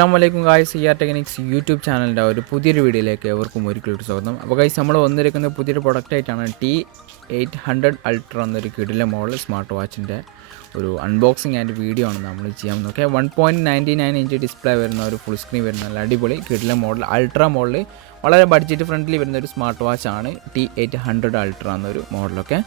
Assalamualaikum guys, Techniques YouTube channel ഒരു പുതിയൊരു വീഡിയോയിലേക്ക് ഏവർക്കും ഒരിക്കൽ സ്വാഗതം. അപ്പോൾ ഗൈസ് നമ്മൾ വന്നിരിക്കുന്ന പുതിയൊരു പ്രൊഡക്റ്റ് ആയിട്ടാണ് T800 Ultra എന്നൊരു കിടിലൻ മോഡൽ സ്മാർട്ട് വാച്ചിൻ്റെ ഒരു അൺബോക്സിംഗ് ആൻഡ് വീഡിയോ ആണ് നമ്മൾ ചെയ്യാൻ നോക്കുക. 1.99 ഇഞ്ച് ഡിസ്പ്ലേ വരുന്ന ഒരു ഫുൾ സ്ക്രീൻ വരുന്ന നല്ല അടിപൊളി കിടിലൻ മോഡൽ അൾട്രാ മോഡൽ വളരെ ബഡ്ജറ്റ് ഫ്രണ്ട്ലി വരുന്ന ഒരു സ്മാർട്ട് വാച്ചാണ് T800 Ultra എന്നൊരു മോഡലൊക്കെ.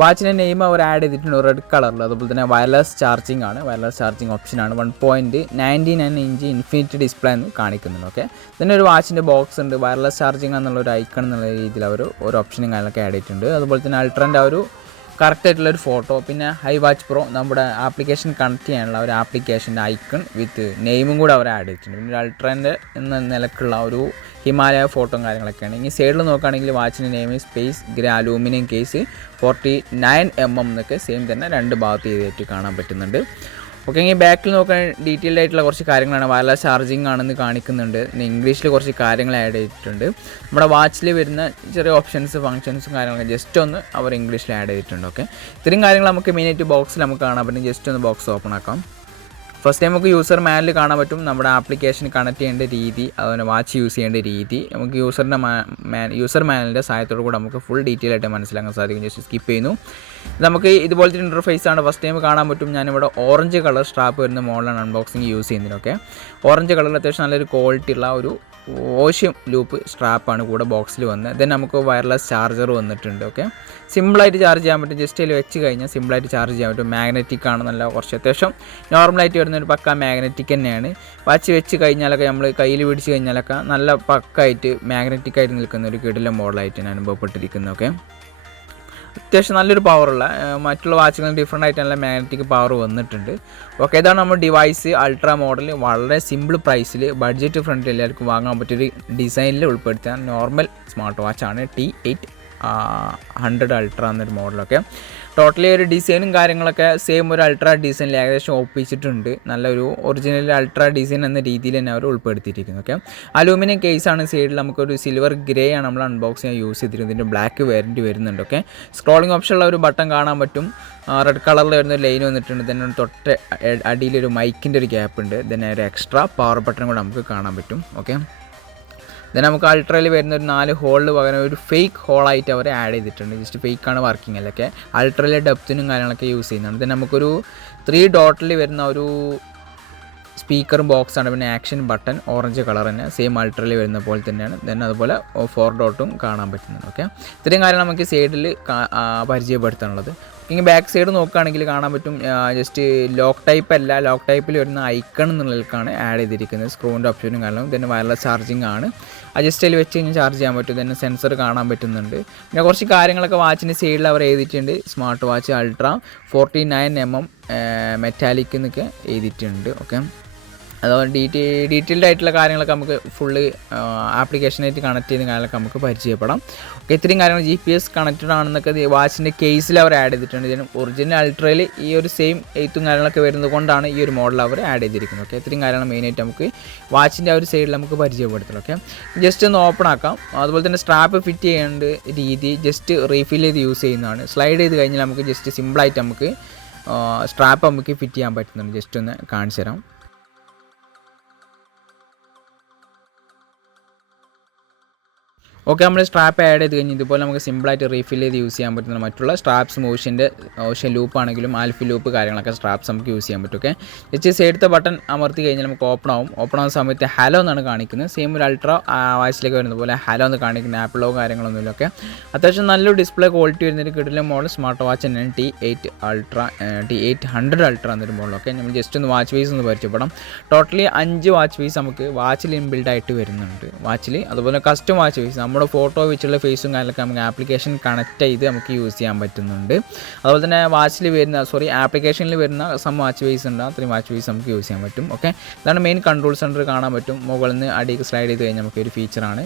വാച്ചിൻ്റെ നെയിം അവർ ആഡ് ചെയ്തിട്ടുണ്ട് റെഡ് കളറിൽ. അതുപോലെ തന്നെ വയർലെസ് ചാർജിങ് ആണ്, വയർലെസ് ചാർജിങ് ഓപ്ഷനാണ്. 1.99 ഇഞ്ച് ഇൻഫിനിറ്റി ഡിസ്പ്ലേ എന്ന് കാണിക്കുന്നുണ്ട്. ഓക്കെ, ഇതിൻ്റെ ഒരു വാച്ചിൻ്റെ ബോക്സ് ഉണ്ട്. വയർലെസ് ചാർജിങ് എന്നുള്ളൊരു ഐക്കൺ എന്നുള്ള രീതിയിൽ അവർ ഒരു ഓപ്ഷനും കാര്യങ്ങളൊക്കെ ആഡ് ചെയ്തിട്ടുണ്ട്. അതുപോലെ തന്നെ അൾട്രൻ്റെ ഒരു കറക്റ്റ് ആയിട്ടുള്ളൊരു ഫോട്ടോ, പിന്നെ ഹൈ വാച്ച് പ്രോ നമ്മുടെ ആപ്ലിക്കേഷൻ കണക്ട് ചെയ്യാനുള്ള ഒരു ആപ്ലിക്കേഷൻ്റെ ഐക്കൺ വിത്ത് നെയിമും കൂടെ അവർ ആഡ് ചെയ്തിട്ടുണ്ട്. പിന്നെ അൾട്രൻ്റെ എന്ന നിലക്കുള്ള ഒരു ഹിമാലയ ഫോട്ടോ കാര്യങ്ങളൊക്കെയാണ്. ഇനി സൈഡിൽ നോക്കുകയാണെങ്കിൽ വാച്ചിൻ്റെ name space grey aluminium case 49mm എന്നൊക്കെ സെയിം തന്നെ രണ്ട് ഭാഗത്ത് ചെയ്തിട്ട് കാണാൻ പറ്റുന്നുണ്ട്. ഓക്കെ, ഇനി ബാക്കിൽ നോക്കാൻ ഡീറ്റെയിൽഡ് ആയിട്ടുള്ള കുറച്ച് കാര്യങ്ങളാണ്. വയർലെസ് ചാർജിങ് ആണെന്ന് കാണിക്കുന്നുണ്ട്. ഇംഗ്ലീഷിൽ കുറച്ച് കാര്യങ്ങൾ ആഡ് ചെയ്തിട്ടുണ്ട്. നമ്മുടെ വാച്ചിൽ വരുന്ന ചെറിയ ഓപ്ഷൻസ് ഫംഗ്ഷൻസും കാര്യങ്ങളൊക്കെ ജസ്റ്റ് ഒന്ന് അവർ ഇംഗ്ലീഷിൽ ആഡ് ചെയ്തിട്ടുണ്ട്. ഓക്കെ, ഇത്രയും കാര്യങ്ങൾ നമുക്ക് മെയിനായിട്ട് ബോക്സിൽ നമുക്ക് കാണാൻ പറ്റും. ജസ്റ്റ് ഒന്ന് ബോക്സ് ഓപ്പൺ ആക്കാം. ഫസ്റ്റ് ടൈം നമുക്ക് യൂസർ മാനുവൽ കാണാൻ പറ്റും. നമ്മുടെ ആപ്ലിക്കേഷൻ കണക്ട് ചെയ്യേണ്ട രീതി, അതുപോലെ വാച്ച് യൂസ് ചെയ്യേണ്ട രീതി നമുക്ക് യൂസർ മാനുവലിൻ്റെ സഹായത്തോടു കൂടെ നമുക്ക് ഫുൾ ഡീറ്റെയിൽ ആയിട്ട് മനസ്സിലാക്കാൻ സാധിക്കും. ജസ്റ്റ് സ്കിപ്പ് ചെയ്യുന്നു. നമുക്ക് ഇതുപോലത്തെ ഇൻ്റർഫേസ് ആണ് ഫസ്റ്റ് ടൈം കാണാൻ പറ്റും. ഞാനിവിടെ ഓറഞ്ച് കളർ സ്ട്രാപ്പ് വരുന്ന മോഡലാണ് അൺബോക്സിങ് യൂസ് ചെയ്യുന്നതിനൊക്കെ. ഓറഞ്ച് കളറിൽ അത്യാവശ്യം നല്ലൊരു ക്വാളിറ്റി ഉള്ള ഒരു ഓഷ്യം ലൂപ്പ് സ്ട്രാപ്പാണ് കൂടെ ബോക്സിൽ വന്നത്. ദെൻ നമുക്ക് വയർലെസ് ചാർജർ വന്നിട്ടുണ്ട്. ഓക്കെ, സിമ്പിളായിട്ട് ചാർജ് ചെയ്യാൻ പറ്റും. ജസ്റ്റ് അതിൽ വെച്ച് കഴിഞ്ഞാൽ സിമ്പിളായിട്ട് ചാർജ് ചെയ്യാൻ പറ്റും. മാഗ്നറ്റിക് ആണ്, നല്ല കുറച്ച് അത്യാവശ്യം നോർമലായിട്ട് വരുന്ന ഒരു പക്ക മാഗ്നറ്റിക് തന്നെയാണ്. വാച്ച് വെച്ച് കഴിഞ്ഞാലൊക്കെ നമ്മൾ കയ്യിൽ പിടിച്ച് കഴിഞ്ഞാലൊക്കെ നല്ല പക്കായിട്ട് മാഗ്നറ്റിക് ആയിട്ട് നിൽക്കുന്ന ഒരു കിടിലൻ മോഡലായിട്ട് ഞാൻ അനുഭവപ്പെട്ടിരിക്കുന്നത്. ഓക്കെ, അത്യാവശ്യം നല്ലൊരു പവറുള്ള മറ്റുള്ള വാച്ചുകൾ ഡിഫറെൻ്റ് ആയിട്ട് നല്ല മാഗ്നറ്റിക് പവർ വന്നിട്ടുണ്ട്. ഓക്കെ, ഇതാണ് നമ്മുടെ ഡിവൈസ് അൾട്രാ മോഡൽ. വളരെ സിമ്പിൾ പ്രൈസിൽ ബഡ്ജറ്റ് ഫ്രണ്ട്ലി എല്ലാവർക്കും വാങ്ങാൻ പറ്റിയൊരു ഡിസൈനിൽ ഉൾപ്പെടുത്താൻ നോർമൽ സ്മാർട്ട് വാച്ചാണ് T800 Ultra എന്നൊരു മോഡലൊക്കെ. ടോട്ടലി ഒരു ഡിസൈനും കാര്യങ്ങളൊക്കെ സെയിം ഒരു അൾട്രാ ഡിസൈനിൽ ഏകദേശം ഒപ്പിച്ചിട്ടുണ്ട്. നല്ലൊരു ഒറിജിനൽ അൾട്രാ ഡിസൈൻ എന്ന രീതിയിൽ തന്നെ അവർ ഉൾപ്പെടുത്തിയിരിക്കുന്നു. ഓക്കെ, അലൂമിനിയം കേസാണ്. സൈഡിൽ നമുക്കൊരു സിൽവർ ഗ്രേ ആണ് നമ്മൾ അൺബോക്സ് ചെയ്യാൻ യൂസ് ചെയ്തിരുന്നത്. ഇതിൻ്റെ ബ്ലാക്ക് വേരിയൻറ്റ് വരുന്നുണ്ട്. ഓക്കെ, സ്ക്രോളിംഗ് ഓപ്ഷനുള്ള ഒരു ബട്ടൺ കാണാൻ പറ്റും. റെഡ് കളറിൽ വരുന്ന ലൈൻ വന്നിട്ടുണ്ട്. then തൊട്ട് അടിയിലൊരു മൈക്കിൻ്റെ ഒരു ഗ്യാപ്പ് ഉണ്ട്. then ഒരു എക്സ്ട്രാ പവർ ബട്ടൺ കൂടെ നമുക്ക് കാണാൻ പറ്റും. ഓക്കെ, then നമുക്ക് അൾട്രയിൽ വരുന്ന ഒരു 4 ഹോളിന് പകരം ഒരു ഫേക്ക് ഹോളായിട്ട് അവർ ആഡ് ചെയ്തിട്ടുണ്ട്. ജസ്റ്റ് ഫേക്കാണ് വർക്കിംഗ് അല്ലൊക്കെ. അൾട്രയിലെ ഡെപ്തിനും കാര്യങ്ങളൊക്കെ യൂസ് ചെയ്യുന്നുണ്ട്. then നമുക്കൊരു 3 ഡോട്ടിൽ വരുന്ന ഒരു സ്പീക്കറും ബോക്സാണ്. പിന്നെ ആക്ഷൻ ബട്ടൺ ഓറഞ്ച് കളർ തന്നെ സെയിം അൾട്രയിൽ വരുന്ന പോലെ തന്നെയാണ്. then അതുപോലെ 4 ഡോട്ടും കാണാൻ പറ്റുന്നുണ്ട്. ഓക്കെ, ഇത്രയും കാര്യം നമുക്ക് സൈഡിൽ പരിചയപ്പെടുത്താനുള്ളത്. ഇനി ബാക്ക് സൈഡ് നോക്കുകയാണെങ്കിൽ കാണാൻ പറ്റും. ജസ്റ്റ് ലോക്ക് ടൈപ്പ് അല്ല, ലോക്ക് ടൈപ്പിൽ വരുന്ന ഐക്കൺ എന്നുള്ളതിലേക്കാണ് ആഡ് ചെയ്തിരിക്കുന്നത്. സ്ക്രൂവിൻ്റെ ഓപ്ഷനും കാരണം. then വയർലെസ് ചാർജിങ് ആണ്. അഡ്ജസ്റ്റ് വെച്ച് കഴിഞ്ഞാൽ ചാർജ് ചെയ്യാൻ പറ്റും. then സെൻസർ കാണാൻ പറ്റുന്നുണ്ട്. പിന്നെ കുറച്ച് കാര്യങ്ങളൊക്കെ വാച്ചിൻ്റെ സൈഡിൽ അവർ എഴുതിയിട്ടുണ്ട്. Smart watch ultra 49mm metallic എന്നൊക്കെ എഴുതിയിട്ടുണ്ട്. ഓക്കെ, അതുപോലെ ഡീറ്റെയിൽഡ് ആയിട്ടുള്ള കാര്യങ്ങളൊക്കെ നമുക്ക് ഫുള്ള് ആപ്ലിക്കേഷനായിട്ട് കണക്ട് ചെയ്യുന്ന കാര്യങ്ങളൊക്കെ നമുക്ക് പരിചയപ്പെടാം. ഓക്കെ, ഇത്രയും കാര്യങ്ങൾ GPS കണക്റ്റഡ് ആണെന്നൊക്കെ വാച്ചിൻ്റെ കേസിൽ അവർ ആഡ് ചെയ്തിട്ടുണ്ട്. ഇതിന് ഒറിജിനൽ അൾട്രയിൽ ഈ ഒരു സെയിം എയ്ത്തും കാര്യങ്ങളൊക്കെ വരുന്നത് കൊണ്ടാണ് ഈ ഒരു മോഡൽ അവർ ആഡ് ചെയ്തിരിക്കുന്നത്. ഓക്കെ, ഇത്രയും കാര്യങ്ങൾ മെയിനായിട്ട് നമുക്ക് വാച്ചിൻ്റെ ആ ഒരു സൈഡിൽ നമുക്ക് പരിചയപ്പെടുത്തണം. ഓക്കെ, ജസ്റ്റ് ഒന്ന് ഓപ്പൺ ആക്കാം. അതുപോലെ തന്നെ സ്ട്രാപ്പ് ഫിറ്റ് ചെയ്യേണ്ട രീതി ജസ്റ്റ് റീഫിൽ ചെയ്ത് യൂസ് ചെയ്യുന്നതാണ്. സ്ലൈഡ് ചെയ്ത് കഴിഞ്ഞാൽ നമുക്ക് ജസ്റ്റ് സിമ്പിളായിട്ട് നമുക്ക് സ്ട്രാപ്പ് നമുക്ക് ഫിറ്റ് ചെയ്യാൻ പറ്റുന്നുണ്ട്. ജസ്റ്റ് ഒന്ന് കാണിച്ചു തരാം. ഓക്കെ, നമ്മൾ സ്ട്രാപ്പ് ആഡ് ചെയ്ത് കഴിഞ്ഞ് ഇതുപോലെ നമുക്ക് സിമ്പിളായിട്ട് റീഫിൽ ചെയ്ത് യൂസ് ചെയ്യാൻ പറ്റുന്ന മറ്റുള്ള സ്ട്രാപ്സ് ഓഷ്യൻ ലൂപ്പ് ആണെങ്കിലും ആൽഫി ലൂപ്പ് കാര്യങ്ങളൊക്കെ സ്ട്രാപ്സ് നമുക്ക് യൂസ് ചെയ്യാൻ പറ്റും. ഓക്കെ, ജസ്റ്റ് സൈഡത്തെ ബട്ടൺ അമർത്തി കഴിഞ്ഞാൽ നമുക്ക് ഓപ്പൺ ആവുന്ന സമയത്ത് ഹലോ എന്നാണ് കാണിക്കുന്നത്. സെയിം ഒരു അൾട്രാ വാച്ചിലേക്ക് വരുന്ന പോലെ ഹലോ എന്ന് കാണിക്കുന്ന ആപ്പിളോ കാര്യങ്ങളൊന്നുമില്ല. ഓക്കെ, അത്യാവശ്യം നല്ലൊരു ഡിസ്പ്ലേ ക്വാളിറ്റി വരുന്നൊരു കിടിലൻ മോഡൽ സ്മാർട്ട് വാച്ച് തന്നെയാണ് T800 Ultra എന്നൊരു മോഡൽ. ഓക്കെ, നമ്മൾ ജസ്റ്റ് ഒന്ന് വാച്ച് വൈസ് ഒന്ന് പരിചയപ്പെടാം. ടോട്ടലി 5 വാച്ച് വൈസ് നമുക്ക് വാച്ചിൽ ഇൻബിൽഡ് ആയിട്ട് വരുന്നുണ്ട്. വാച്ചിൽ അതുപോലെ കസ്റ്റം വാച്ച് വൈസ് നമ്മുടെ ഫോട്ടോ വെച്ചുള്ള ഫേസും കാര്യങ്ങളൊക്കെ നമുക്ക് ആപ്ലിക്കേഷൻ കണക്ട് ചെയ്ത് നമുക്ക് യൂസ് ചെയ്യാൻ പറ്റുന്നുണ്ട്. അതുപോലെ തന്നെ വാച്ചിൽ വരുന്ന ആപ്ലിക്കേഷനിൽ വരുന്ന വാച്ച് വൈസ് ഉണ്ട്. അത്രയും വാച്ച് വൈസ് നമുക്ക് യൂസ് ചെയ്യാൻ പറ്റും. ഓക്കെ, ഇതാണ് മെയിൻ കൺട്രോൾ സെൻറ്റർ കാണാൻ പറ്റും. മുകളിൽ നിന്ന് അടിക്ക് സ്ലൈഡ് ചെയ്ത് കഴിഞ്ഞാൽ നമുക്ക് ഒരു ഫീച്ചറാണ്.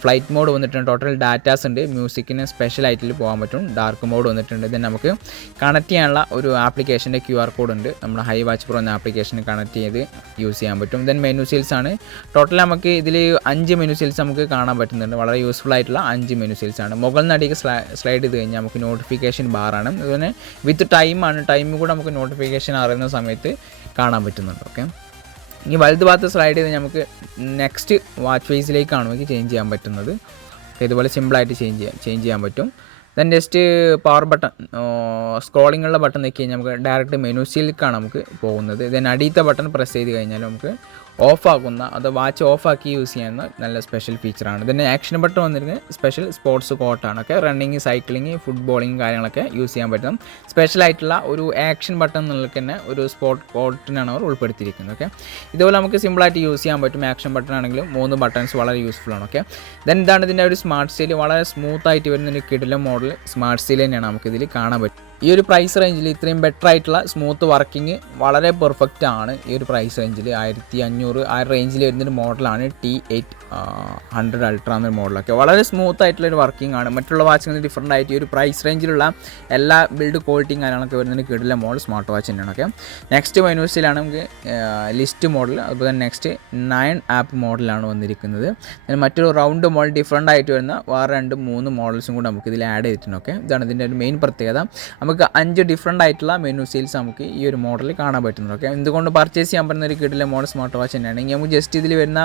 ഫ്ലൈറ്റ് മോഡ് വന്നിട്ടുണ്ട്. ടോട്ടൽ ഡാറ്റാസ് ഉണ്ട്. മ്യൂസിക്കിന് സ്പെഷ്യൽ ആയിട്ട് പോകാൻ പറ്റും. ഡാർക്ക് മോഡ് വന്നിട്ടുണ്ട്. then നമുക്ക് കണക്ട് ചെയ്യാനുള്ള ഒരു ആപ്ലിക്കേഷൻ്റെ QR കോഡ് ഉണ്ട്. നമ്മുടെ ഹൈ വാച്ച് പ്രോ എന്ന ആപ്ലിക്കേഷന് കണക്ട് ചെയ്ത് യൂസ് ചെയ്യാൻ പറ്റും. then മെനു സെയിൽസ് ആണ്. ടോട്ടൽ നമുക്ക് ഇതിൽ 5 മെനു സെയിൽസ് നമുക്ക് കാണാൻ പറ്റുന്നുണ്ട്. വളരെ യൂസ്ഫുൾ ആയിട്ടുള്ള 5 മെനു സെയിൽസ് ആണ്. മുകളിൽ നിന്ന് അടിക്ക് സ്ലൈഡ് ചെയ്ത് കഴിഞ്ഞാൽ നമുക്ക് നോട്ടിഫിക്കേഷൻ ബാറാണ്. അതുപോലെ വിത്ത് ടൈമാണ്. ടൈം കൂടെ നമുക്ക് നോട്ടിഫിക്കേഷൻ അറിയുന്ന സമയത്ത് കാണാൻ പറ്റുന്നുണ്ട്. ഓക്കെ, ഈ വലത് ഭാഗത്ത് സ്ലൈഡ് ചെയ്ത് നമുക്ക് നെക്സ്റ്റ് വാച്ച് ഫേസിലേക്കാണ് നമുക്ക് ചേഞ്ച് ചെയ്യാൻ പറ്റുന്നത്. ഇതുപോലെ സിമ്പിളായിട്ട് ചേഞ്ച് ചെയ്യാൻ പറ്റും. ദെൻ ജസ്റ്റ് പവർ ബട്ടൺ സ്ക്രോളിങ്ങുള്ള ബട്ടൺ ഞെക്കി കഴിഞ്ഞാൽ നമുക്ക് ഡയറക്റ്റ് മെനുസിലേക്കാണ് നമുക്ക് പോകുന്നത്. ദെൻ അടിയത്തെ ബട്ടൺ പ്രസ് ചെയ്ത് കഴിഞ്ഞാൽ നമുക്ക് ഓഫാക്കുന്ന അത് വാച്ച് ഓഫാക്കി യൂസ് ചെയ്യുന്ന നല്ല സ്പെഷ്യൽ ഫീച്ചറാണ്. പിന്നെ ആക്ഷൻ ബട്ടൺ വന്നിരുന്നത് സ്പെഷ്യൽ സ്പോർട്സ് കോട്ടാണ്. ഒക്കെ റണ്ണിങ്, സൈക്ലിങ്, ഫുട്ബോളിങ് കാര്യങ്ങളൊക്കെ യൂസ് ചെയ്യാൻ പറ്റും. സ്പെഷ്യലായിട്ടുള്ള ഒരു ആക്ഷൻ ബട്ടൺ എന്നുള്ള തന്നെ ഒരു സ്പോർട്ട് കോട്ടിനാണ് അവർ ഉൾപ്പെടുത്തിയിരിക്കുന്നത്. ഓക്കെ, ഇതുപോലെ നമുക്ക് സിമ്പിളായിട്ട് യൂസ് ചെയ്യാൻ പറ്റും. ആക്ഷൻ ബട്ടൺ ആണെങ്കിലും 3 ബട്ടൺസ് വളരെ യൂസ്ഫുൾ ആണ്. ഓക്കെ, ദെൻ ഇതാണ് ഇതിൻ്റെ ഒരു സ്മാർട്ട് സ്റ്റൈൽ. വളരെ സ്മൂത്തായിട്ട് വരുന്ന ഒരു കിടിലം മോഡൽ സ്മാർട്ട് സ്റ്റൈൽ തന്നെയാണ് നമുക്കിതിൽ കാണാൻ പറ്റും. ഈ ഒരു പ്രൈസ് റേഞ്ചിൽ ഇത്രയും ബെറ്റർ ആയിട്ടുള്ള സ്മൂത്ത് വർക്കിംഗ് വളരെ പെർഫെക്റ്റ് ആണ്. ഈ ഒരു പ്രൈസ് റേഞ്ചിൽ 1500 ആ റേഞ്ചിൽ വരുന്നൊരു മോഡലാണ് T800 അൾട്ര എന്നൊരു മോഡലൊക്കെ. വളരെ സ്മൂത്ത് ആയിട്ടുള്ളൊരു വർക്കിംഗ് ആണ്. മറ്റുള്ള വാച്ചിൽ നിന്ന് ഡിഫറൻ്റ് ആയിട്ട് ഈ ഒരു പ്രൈസ് റേഞ്ചിലുള്ള എല്ലാ ബിൽഡ് ക്വാളിറ്റിയും കാര്യങ്ങളൊക്കെ വരുന്നതിന് കിടില മോഡൽ സ്മാർട്ട് വാച്ച് തന്നെയാണ്. ഓക്കെ, നെക്സ്റ്റ് മെനുസിലാണ് നമുക്ക് ലിസ്റ്റ് മോഡൽ, അതുപോലെ തന്നെ നെക്സ്റ്റ് 9 ആപ്പ് മോഡലാണ് വന്നിരിക്കുന്നത്. മറ്റൊരു റൗണ്ട് മോഡൽ ഡിഫറൻ്റ് ആയിട്ട് വരുന്ന വേറെ 2-3 മോഡൽസും കൂടെ നമുക്ക് ഇതിൽ ആഡ് ചെയ്തിട്ടുണ്ട്. ഓക്കെ, ഇതാണ് ഇതിൻ്റെ ഒരു മെയിൻ പ്രത്യേകത. നമുക്ക് 5 ഡിഫറൻ്റ് ആയിട്ടുള്ള മെനു സെയിൽസ് നമുക്ക് ഈ ഒരു മോഡലിൽ കാണാൻ പറ്റുന്നുണ്ട്. ഓക്കെ, എന്തുകൊണ്ട് പർച്ചേസ് ചെയ്യാൻ പറ്റുന്ന ഒരു കിടിലം മോഡൽ സ്മാർട്ട് വാച്ച് തന്നെയാണ്. ഇനി നമുക്ക് ജസ്റ്റ് ഇതിൽ വരുന്ന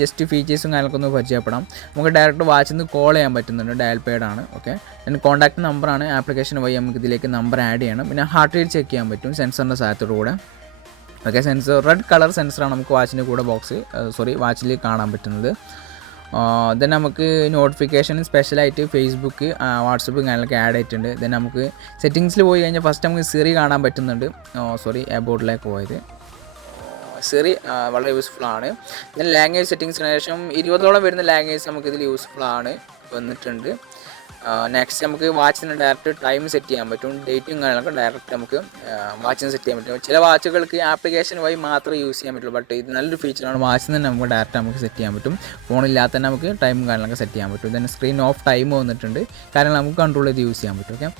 ജസ്റ്റ് ഫീച്ചേഴ്സും കാര്യങ്ങളൊക്കെ ഒന്ന് പരിചയപ്പെടാം. നമുക്ക് ഡയറക്റ്റ് വാച്ചിൽ നിന്ന് കോൾ ചെയ്യാൻ പറ്റുന്നുണ്ട്. ഡയൽ പേഡാണ്. ഓക്കെ, then കോൺടാക്ട് നമ്പറാണ്. ആപ്ലിക്കേഷൻ വഴി നമുക്ക് ഇതിലേക്ക് നമ്പർ ആഡ് ചെയ്യണം. പിന്നെ ഹാർട്ട് റേറ്റ് ചെക്ക് ചെയ്യാൻ പറ്റും സെൻസറിൻ്റെ സഹായത്തോടു കൂടെ. ഓക്കെ, സെൻസർ റെഡ് കളർ സെൻസറാണ് നമുക്ക് വാച്ചിൻ്റെ കൂടെ വാച്ചിൽ കാണാൻ പറ്റുന്നത്. ദെൻ നമുക്ക് നോട്ടിഫിക്കേഷൻ സ്പെഷ്യലായിട്ട് ഫേസ്ബുക്ക്, വാട്സപ്പ് കാര്യങ്ങളൊക്കെ ആഡ് ആയിട്ടുണ്ട്. ദെൻ നമുക്ക് സെറ്റിങ്സിൽ പോയി കഴിഞ്ഞാൽ ഫസ്റ്റ് നമുക്ക് സിറി കാണാൻ പറ്റുന്നുണ്ട്. എബോട്ടിലേക്ക് പോയത് സിറി വളരെ യൂസ്ഫുൾ ആണ്. ദെൻ ലാംഗ്വേജ് സെറ്റിങ്സിന് ശേഷം 20ഓളം വരുന്ന ലാംഗ്വേജ് നമുക്കിതിൽ യൂസ്ഫുൾ ആണ് വന്നിട്ടുണ്ട്. നെക്സ്റ്റ് നമുക്ക് വാച്ചിന് ഡയറക്റ്റ് ടൈം സെറ്റ് ചെയ്യാൻ പറ്റും. ഡേറ്റും കാര്യങ്ങളൊക്കെ ഡയറക്റ്റ് നമുക്ക് വാച്ചിന് സെറ്റ് ചെയ്യാൻ പറ്റും. ചില വാച്ചുകൾക്ക് ആപ്ലിക്കേഷൻ വഴി മാത്രമേ യൂസ് ചെയ്യാൻ പറ്റുള്ളൂ. ബട്ട് ഇത് നല്ലൊരു ഫീച്ചറാണ്. വാച്ചിൽ തന്നെ നമുക്ക് ഡയറക്റ്റ് നമുക്ക് സെറ്റ് ചെയ്യാൻ പറ്റും. ഫോണില്ലാതെ തന്നെ നമുക്ക് ടൈമും കാര്യങ്ങളൊക്കെ സെറ്റ് ചെയ്യാൻ പറ്റും. ദെൻ സ്ക്രീൻ ഓഫ് ടൈം വന്നിട്ടുണ്ട്. കാര്യങ്ങൾ നമുക്ക് കൺട്രോൾ ചെയ്ത് യൂസ് ചെയ്യാൻ പറ്റും. ഓക്കെ,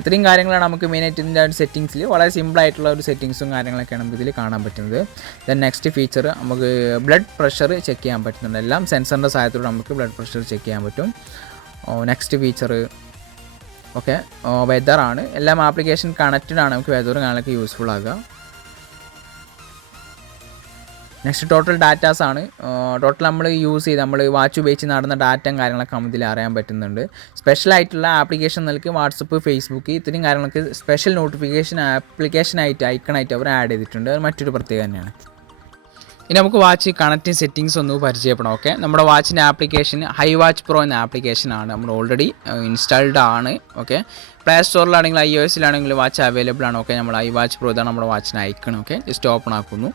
ഇത്രയും കാര്യങ്ങളാണ് നമുക്ക് മെയിനായിട്ട് ഇതിൻ്റെ ഒരു സെറ്റിങ്സിൽ വളരെ സിമ്പിളായിട്ടുള്ള ഒരു സെറ്റിങ്സും കാര്യങ്ങളൊക്കെയാണ് നമുക്ക് ഇതിൽ കാണാൻ പറ്റുന്നത്. ദെൻ നെക്സ്റ്റ് ഫീച്ചർ നമുക്ക് ബ്ലഡ് പ്രഷർ ചെക്ക് ചെയ്യാൻ പറ്റുന്നുണ്ട്. എല്ലാം സെൻസറിൻ്റെ സഹായത്തോടെ നമുക്ക് ബ്ലഡ് പ്രഷർ ചെക്ക് ചെയ്യാൻ പറ്റും. നെക്സ്റ്റ് ഫീച്ചർ ഓക്കെ വെതറാണ്. എല്ലാം ആപ്ലിക്കേഷൻ കണക്റ്റഡ് ആണ്. നമുക്ക് വെതർ കാണാനൊക്കെ യൂസ്ഫുൾ ആകുക. നെക്സ്റ്റ് ടോട്ടൽ ഡാറ്റാസ് ആണ്. ടോട്ടൽ നമ്മൾ വാച്ച് ഉപയോഗിച്ച് നടന്ന ഡാറ്റയും കാര്യങ്ങളൊക്കെ നമുക്ക് ഇതിൽ അറിയാൻ പറ്റുന്നുണ്ട്. സ്പെഷ്യലായിട്ടുള്ള ആപ്ലിക്കേഷൻ നൽകി വാട്സപ്പ്, ഫേസ്ബുക്ക് ഇത്രയും കാര്യങ്ങൾക്ക് സ്പെഷ്യൽ ആപ്ലിക്കേഷനായിട്ട് ഐക്കണായിട്ട് അവർ ആഡ് ചെയ്തിട്ടുണ്ട്. അത് മറ്റൊരു പ്രത്യേകത തന്നെയാണ്. ഇനി നമുക്ക് വാച്ച് കണക്റ്റിംഗ് സെറ്റിങ്സ് ഒന്ന് പരിചയപ്പെടാം. ഓക്കെ, നമ്മുടെ വാച്ചിൻ്റെ ആപ്ലിക്കേഷൻ iWatch Pro എന്ന ആപ്ലിക്കേഷനാണ്. നമ്മൾ ഓൾറെഡി ഇൻസ്റ്റാൾഡ് ആണ്. ഓക്കെ, പ്ലേ സ്റ്റോറിലാണെങ്കിൽ iOS-ലാണെങ്കിലും വാച്ച് അവൈലബിൾ ആണ്. ഓക്കെ, നമ്മൾ iWatch Pro ഇതാണ് നമ്മുടെ വാച്ചിന് ഐക്കൺ. ഓക്കെ, ജസ്റ്റ് ഓപ്പൺ ആക്കുന്നു.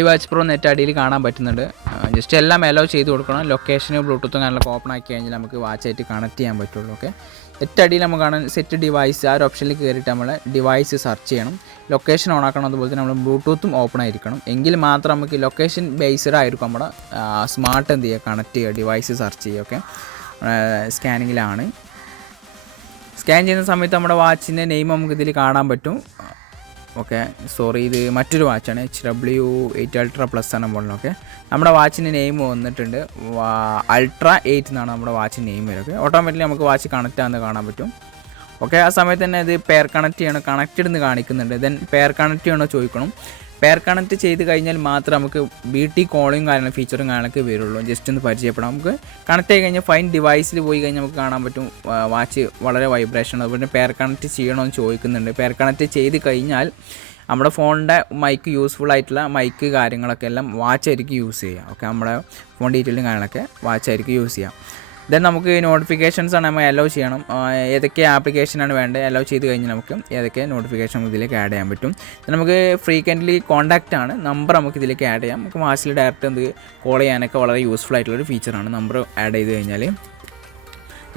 iWatch Pro നെറ്റ് അടിയിൽ കാണാൻ പറ്റുന്നുണ്ട്. ജസ്റ്റ് എല്ലാം അലോ ചെയ്ത് കൊടുക്കണം. ലൊക്കേഷന്, ബ്ലൂടൂത്തും കാര്യങ്ങളൊക്കെ ഓപ്പൺ ആക്കി കഴിഞ്ഞാൽ നമുക്ക് വാച്ചായിട്ട് കണക്ട് ചെയ്യാൻ പറ്റുള്ളൂ. ഓക്കെ, നെറ്റ് അടിയിൽ നമുക്ക് കാണാൻ സെറ്റ് ഡിവൈസ് ആ ഒരു ഓപ്ഷനിൽ കയറിയിട്ട് നമ്മൾ ഡിവൈസ് സെർച്ച് ചെയ്യണം. ലൊക്കേഷൻ ഓൺ ആക്കണം. അതുപോലെ തന്നെ നമ്മൾ ബ്ലൂടൂത്തും ഓപ്പൺ ആയിരിക്കണം. എങ്കിൽ മാത്രം നമുക്ക് ലൊക്കേഷൻ ബേസ്ഡ് ആയിരിക്കും നമ്മുടെ സ്മാർട്ട് കണക്ട് ചെയ്യുക, ഡിവൈസ് സെർച്ച് ചെയ്യുക. ഓക്കെ, സ്കാനിങ്ങിലാണ്. സ്കാൻ ചെയ്യുന്ന സമയത്ത് നമ്മുടെ വാച്ചിൻ്റെ നെയിം നമുക്ക് ഇതിൽ കാണാൻ പറ്റും. ഓക്കെ, ഇത് മറ്റൊരു വാച്ചാണ്. HW8 അൾട്ര പ്ലസ് ആണ് മോഡൽ. ഓക്കെ, നമ്മുടെ വാച്ചിൻ്റെ നെയിം വന്നിട്ടുണ്ട് അൾട്ര 8 എന്നാണ് നമ്മുടെ വാച്ചിൻ്റെ നെയിം വരും. ഓക്കെ, ഓട്ടോമാറ്റിക്കലി നമുക്ക് വാച്ച് കണക്റ്റ് ആണെന്ന് കാണാൻ പറ്റും. ഓക്കെ, ആ സമയത്ത് തന്നെ ഇത് പെയർ കണക്റ്റ് ചെയ്യണം, കണക്റ്റഡ് എന്ന് കാണിക്കുന്നുണ്ട്. ദെൻ പെയർ കണക്റ്റ് ചെയ്യണോ ചോദിക്കണം. പെയർ കണക്റ്റ് ചെയ്ത് കഴിഞ്ഞാൽ മാത്രം നമുക്ക് BT കോളിങ് കാര്യങ്ങളും ഫീച്ചറും കാര്യങ്ങളൊക്കെ വരുള്ളൂ. ജസ്റ്റ് ഒന്ന് പരിചയപ്പെടാം. നമുക്ക് കണക്ട് ചെയ്ത് കഴിഞ്ഞാൽ ഫൈൻ ഡിവൈസിൽ പോയി കഴിഞ്ഞാൽ നമുക്ക് കാണാൻ പറ്റും വാച്ച് വളരെ വൈബ്രേഷൻ. അതുപോലെ പെയർ കണക്റ്റ് ചെയ്യണമെന്ന് ചോദിക്കുന്നുണ്ട്. പെയർ കണക്റ്റ് ചെയ്ത് കഴിഞ്ഞാൽ നമ്മുടെ ഫോണിൻ്റെ മൈക്ക് യൂസ്ഫുൾ ആയിട്ടുള്ള മൈക്ക് കാര്യങ്ങളൊക്കെ എല്ലാം വാച്ചായിരിക്കും യൂസ് ചെയ്യുക. ഓക്കെ, നമ്മുടെ ഫോൺ ഡീറ്റെയിലും കാര്യങ്ങളൊക്കെ വാച്ചായിരിക്കും യൂസ് ചെയ്യുക. ദെൻ നമുക്ക് നോട്ടിഫിക്കേഷൻസ് ആണ് നമ്മൾ അലോ ചെയ്യണം. ഏതൊക്കെ ആപ്ലിക്കേഷനാണ് വേണ്ടത് അലോ ചെയ്ത് കഴിഞ്ഞാൽ നമുക്ക് ഏതൊക്കെ നോട്ടിഫിക്കേഷൻ ഇതിലേക്ക് ആഡ് ചെയ്യാൻ പറ്റും. നമുക്ക് ഫ്രീക്വൻ്റ്ലി കോൺടാക്റ്റ് ആണ്. നമ്പർ നമുക്ക് ഇതിലേക്ക് ആഡ് ചെയ്യാം. നമുക്ക് വാച്ചിൽ ഡയറക്റ്റ് കോൾ ചെയ്യാനൊക്കെ വളരെ യൂസ്ഫുൾ ആയിട്ടുള്ളൊരു ഫീച്ചറാണ് നമ്പർ ആഡ് ചെയ്ത് കഴിഞ്ഞാൽ.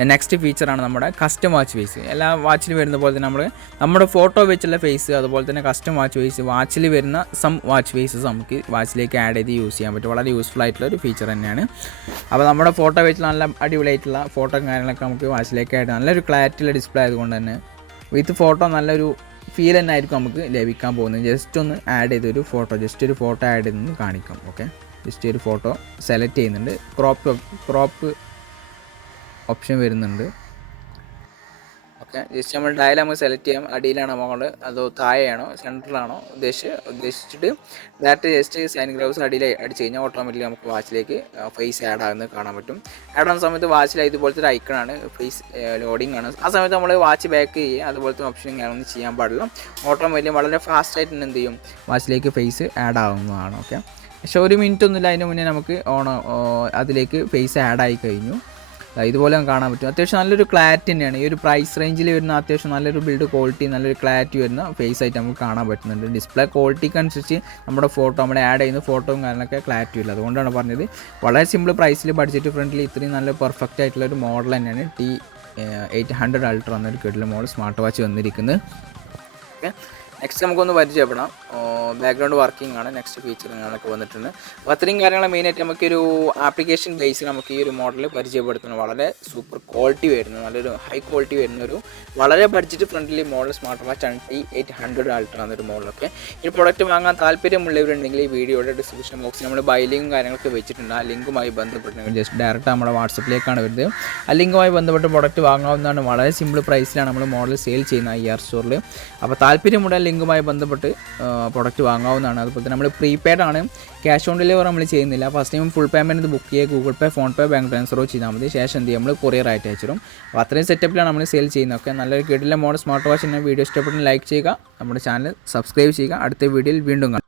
നെക്സ്റ്റ് ഫീച്ചറാണ് നമ്മുടെ കസ്റ്റം വാച്ച് ഫേസ്. എല്ലാ വാച്ചിൽ വരുന്ന പോലെ തന്നെ നമ്മുടെ ഫോട്ടോ വെച്ചുള്ള ഫേസ്, അതുപോലെ തന്നെ കസ്റ്റം വാച്ച് ഫേസ്, വാച്ചിൽ വരുന്ന വാച്ച് ഫേസസ് നമുക്ക് വാച്ചിലേക്ക് ആഡ് ചെയ്ത് യൂസ് ചെയ്യാൻ പറ്റും. വളരെ യൂസ്ഫുൾ ആയിട്ടുള്ള ഒരു ഫീച്ചർ തന്നെയാണ്. അപ്പോൾ നമ്മുടെ ഫോട്ടോ വെച്ച് നല്ല അടിപൊളിയായിട്ടുള്ള ഫോട്ടോ കാര്യങ്ങളൊക്കെ നമുക്ക് വാച്ചിലേക്ക് ആഡ് നല്ലൊരു ക്ലാരിറ്റിയുള്ള ഡിസ്പ്ലേ ആയതുകൊണ്ട് തന്നെ വിത്ത് ഫോട്ടോ നല്ലൊരു ഫീൽ തന്നെ ആയിരിക്കും നമുക്ക് ലഭിക്കാൻ പോകുന്നത്. ജസ്റ്റ് ഒന്ന് ആഡ് ചെയ്തൊരു ഫോട്ടോ ആഡ് ചെയ്തൊന്ന് കാണിക്കാം. ഓക്കെ, ജസ്റ്റ് ഒരു ഫോട്ടോ സെലക്ട് ചെയ്യുന്നുണ്ട്. ക്രോപ്പ് ഓപ്ഷൻ വരുന്നുണ്ട്. ഓക്കെ, ജസ്റ്റ് നമ്മൾ ഡയൽ നമുക്ക് സെലക്ട് ചെയ്യാം. അടിയിലാണോ മുകളിൽ അതോ താഴെയാണോ സെൻറ്ററിലാണോ ഉദ്ദേശിച്ചിട്ട് ഡയറക്റ്റ് ജസ്റ്റ് സൈൻ ഗ്ലൗസ് അടിയിൽ അടിച്ച് കഴിഞ്ഞാൽ ഓട്ടോമാറ്റിക്കലി നമുക്ക് വാച്ചിലേക്ക് ഫേസ് ആഡ് ആകുന്നത് കാണാൻ പറ്റും. ആഡ് ആവുന്ന സമയത്ത് വാച്ചിൽ ഇതുപോലത്തെ ഒരു ഐക്കണാണ്, ഫേസ് ലോഡിംഗ് ആണ്. ആ സമയത്ത് നമ്മൾ വാച്ച് ബാക്ക് ചെയ്യുക, അതുപോലത്തെ ഓപ്ഷൻ ഞാനൊന്നും ചെയ്യാൻ പാടില്ല. ഓട്ടോമാറ്റിക്കലി വളരെ ഫാസ്റ്റായിട്ട് എന്ത് ചെയ്യും, വാച്ചിലേക്ക് ഫേസ് ആഡ് ആവുന്നതാണ്. ഓക്കെ, പക്ഷേ 1 മിനിറ്റ് ഒന്നുമില്ല, അതിന് മുന്നേ നമുക്ക് അതിലേക്ക് ഫേസ് ആഡ് ആയി കഴിഞ്ഞു. ഇതുപോലെ കാണാൻ പറ്റും. അത്യാവശ്യം നല്ലൊരു ക്ലാരിറ്റി തന്നെയാണ് ഈ ഒരു പ്രൈസ് റേഞ്ചിൽ വരുന്ന. അത്യാവശ്യം നല്ലൊരു ബിൽഡ് ക്വാളിറ്റി, നല്ലൊരു ക്ലാരിറ്റി വരുന്ന ഫേസ് ആയിട്ട് നമുക്ക് കാണാൻ പറ്റുന്നുണ്ട്. ഡിസ്പ്ലേ ക്വാളിറ്റിക്ക് അനുസരിച്ച് നമ്മുടെ ഫോട്ടോ, നമ്മുടെ ആഡ് ചെയ്യുന്ന ഫോട്ടോയും കാര്യങ്ങളൊക്കെ ക്ലാരിറ്റി ഇല്ല. അതുകൊണ്ടാണ് പറഞ്ഞത് വളരെ സിമ്പിൾ പ്രൈസിൽ ബഡ്ജറ്റ് ഫ്രണ്ട്ലി ഇത്രയും നല്ല പെർഫെക്റ്റ് ആയിട്ടുള്ള ഒരു മോഡൽ തന്നെയാണ് T800 അൾട്ര എന്നൊരു കിടിലൻ മോഡൽ സ്മാർട്ട് വാച്ച് വന്നിരിക്കുന്നത്. ഓക്കെ, നെക്സ്റ്റ് നമുക്കൊന്ന് പരിചയപ്പെടാം. ബാക്ക്ഗ്രൗണ്ട് വർക്കിംഗ് ആണ് നെക്സ്റ്റ് ഫീച്ചർ ഞങ്ങളൊക്കെ വന്നിട്ടുണ്ട്. അപ്പോൾ അത്രയും കാര്യങ്ങൾ മെയിനായിട്ട് നമുക്കൊരു ആപ്ലിക്കേഷൻ ബേസിൽ നമുക്ക് ഈ ഒരു മോഡൽ പരിചയപ്പെടുത്തുന്നത്. വളരെ സൂപ്പർ ക്വാളിറ്റി വരുന്ന, നല്ലൊരു ഹൈ ക്വാളിറ്റി വരുന്ന ഒരു വളരെ ബഡ്ജറ്റ് ഫ്രണ്ട്ലി മോഡൽ സ്മാർട്ട് വാച്ചാണ് T800 അൾട്ര എന്നൊരു മോഡലൊക്കെ. ഈ പ്രൊഡക്റ്റ് വാങ്ങാൻ താല്പര്യമുള്ളവരുണ്ടെങ്കിൽ ഈ വീഡിയോയുടെ ഡിസ്ക്രിപ്ഷൻ ബോക്സിൽ നമ്മൾ ബൈ ലിങ്കും കാര്യങ്ങളൊക്കെ വെച്ചിട്ടുണ്ട്. ആ ലിങ്കുമായി ബന്ധപ്പെട്ടുണ്ടെങ്കിൽ ജസ്റ്റ് ഡയറക്റ്റ് നമ്മുടെ വാട്സപ്പിലേക്കാണ് വരുന്നത്. ആ ലിങ്കുമായി ബന്ധപ്പെട്ട് പ്രൊഡക്റ്റ് വാങ്ങാവുന്നതാണ്. വളരെ സിമ്പിൾ പ്രൈസിലാണ് നമ്മൾ മോഡൽ സെയിൽ ചെയ്യുന്ന ഈ സ്റ്റോറിൽ. അപ്പോൾ താല്പര്യമുള്ള ലിങ്കുമായി ബന്ധപ്പെട്ട് പ്രൊഡക്റ്റ് വാങ്ങാവുന്നതാണ്. അതുപോലെ തന്നെ നമ്മൾ പ്രീപെയ്ഡ് ആണ്, ക്യാഷ് ഓൺ ഡെലിവറി നമ്മൾ ചെയ്യുന്നില്ല. First time full payment book ചെയ്യുക, ഗൂഗിൾ പേ, ഫോൺ പേ, ബാങ്ക് ട്രാൻസ്ഫറോ ചെയ്താൽ മതി. ശേഷം എന്ത് ചെയ്യും, നമ്മൾ കൊറിയർ ആയിട്ട് അയച്ചിടും. അപ്പോൾ അത്രയും സെറ്റപ്പിലാണ് നമ്മൾ സെയിൽ ചെയ്യുന്നതൊക്കെ. നല്ലൊരു കിടിലൻ മോഡൽ സ്മാർട്ട് വാച്ച്. വീഡിയോ ഇഷ്ടപ്പെട്ടെങ്കിൽ ലൈക്ക് ചെയ്യുക, നമ്മുടെ ചാനൽ സബ്സ്ക്രൈബ് ചെയ്യുക. അടുത്ത വീഡിയോയിൽ വീണ്ടും കാണാം.